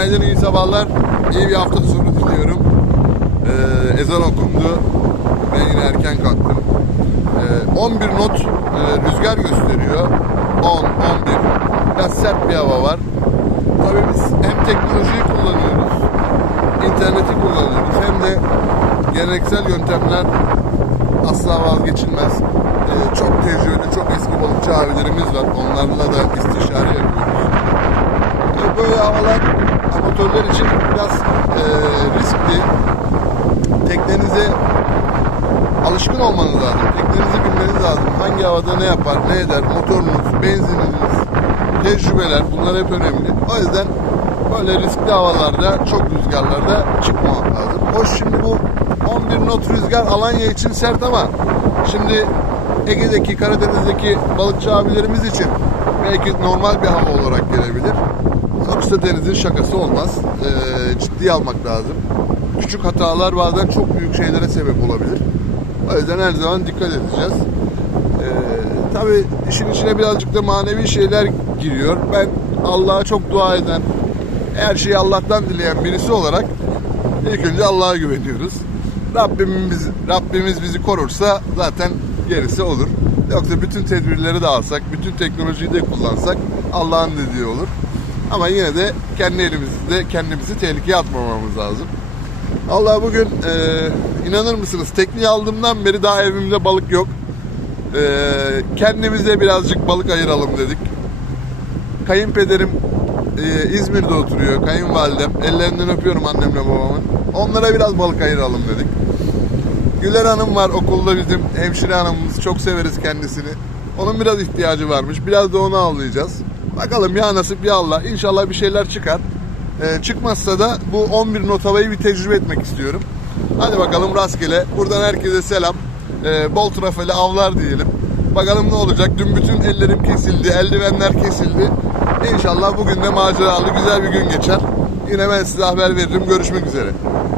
Günaydın, iyi sabahlar. İyi bir hafta sonu diliyorum. Ee, ezan okundu. Ben yine erken kalktım. Ee, 11 not e, rüzgar gösteriyor. 10, 11. Biraz sert bir hava var. Tabii biz hem teknolojiyi kullanıyoruz, interneti kullanıyoruz hem de geleneksel yöntemler asla vazgeçilmez. Ee, çok tecrübeli, çok eski balıkçı abilerimiz var. Onlarla da istişare yapıyoruz. E, böyle havalar amatörler için biraz e, riskli. Teknenize alışkın olmanız lazım. Teknenizi bilmeniz lazım. Hangi havada ne yapar, ne eder, motorunuz, benzininiz, tecrübeler bunlar hep önemli. O yüzden böyle riskli havalarda, çok rüzgarlarda çıkmamak lazım. Hoş şimdi bu 11 not rüzgar Alanya için sert ama şimdi Ege'deki, Karadeniz'deki balıkçı abilerimiz için belki normal bir hava olarak gelebilir. Sonuçta denizin şakası olmaz. Ee, ciddiye almak lazım. Küçük hatalar bazen çok büyük şeylere sebep olabilir. O yüzden her zaman dikkat edeceğiz. Ee, tabii işin içine birazcık da manevi şeyler giriyor. Ben Allah'a çok dua eden, her şeyi Allah'tan dileyen birisi olarak ilk önce Allah'a güveniyoruz. Rabbimiz, Rabbimiz bizi korursa zaten gerisi olur. Yoksa bütün tedbirleri de alsak, bütün teknolojiyi de kullansak Allah'ın dediği olur. Ama yine de kendi elimizde kendimizi tehlikeye atmamamız lazım. Allah bugün e, inanır mısınız tekniği aldığımdan beri daha evimde balık yok. E, kendimize birazcık balık ayıralım dedik. Kayınpederim e, İzmir'de oturuyor. Kayınvalidem. Ellerinden öpüyorum annemle babamın. Onlara biraz balık ayıralım dedik. Güler Hanım var okulda bizim hemşire hanımımız. Çok severiz kendisini. Onun biraz ihtiyacı varmış. Biraz da onu avlayacağız. Bakalım ya nasip ya Allah. İnşallah bir şeyler çıkar. Ee, çıkmazsa da bu 11 not havayı bir tecrübe etmek istiyorum. Hadi bakalım rastgele. Buradan herkese selam. Ee, bol trafeli avlar diyelim. Bakalım ne olacak. Dün bütün ellerim kesildi. Eldivenler kesildi. İnşallah bugün de maceralı güzel bir gün geçer. Yine ben size haber veririm. Görüşmek üzere.